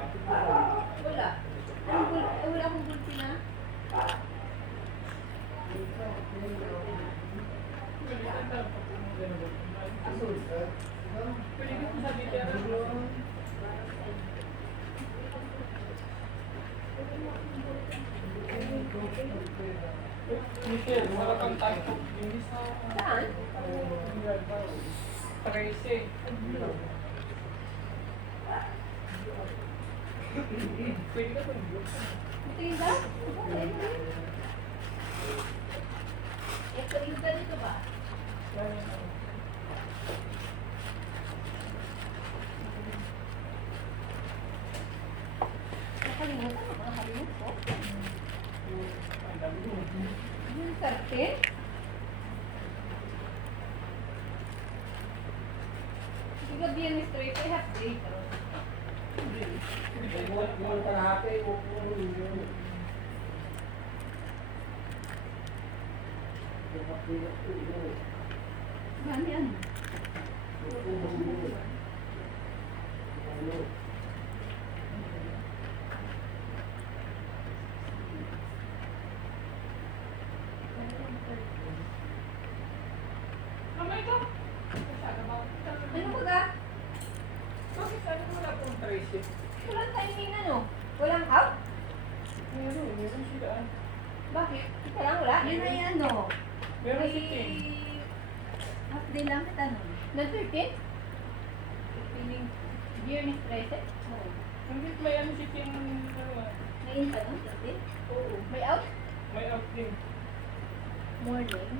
Wala. Wala akong gulpi na. Asul. Pwede ko sa bitera. Michelle, wala kang time to finish na. Saan? Tracy. Pwede ka kung Tingin ba? Ito yung ganito ba? Nakalimutan ako. Nakalimutan ko. Yung 13? Hindi ka BMS 3 ko. I have 3. Yung kalahati, yun. Ano yan? Mama, ito. Ano ba ga? Bakit ano wala pong Tracy? Walang timing ano? Walang out? Meron sila. Bakit? Ika lang wala? Yun ay ano, Meron may si King. half day lang kita nun. Na 13? Piling BMS 13? Hindi, may ano si King. Ngayon pa nun, kasi Oo. May out? May out din. morning.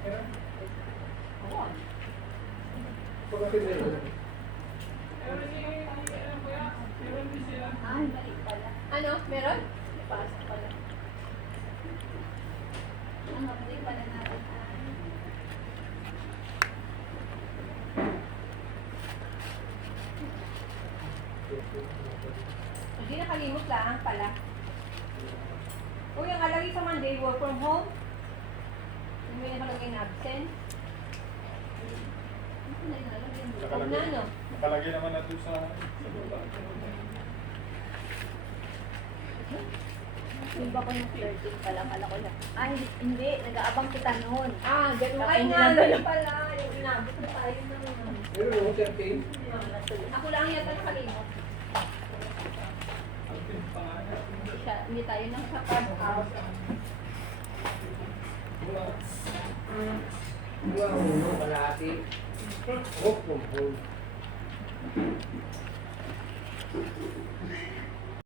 Meron? Oo. Pagkakit na yun. Meron si, ano ba yan? Meron din sila. Ay, mali pala. Ano? Meron? Pasok pala. Ang half day pala natin ay Hindi nakalimot lang pala. O yung alagay sa Monday, work from home. Yung may nakalagay na absent. ano na inalagay mo? Huwag na ano. Nakalagay naman natin sa baba. Iba ko yung 13 pala, kala ko na. Ay, hindi, nag-aabang kita noon. Ah, ganun. Ay Tapos nga, nandun. ganun pala. Yung inabot na tayo ng Meron ako 13. Ako lang yata nakalimot. Hindi tayo nang kapag out. Yung kalahati. Work from home.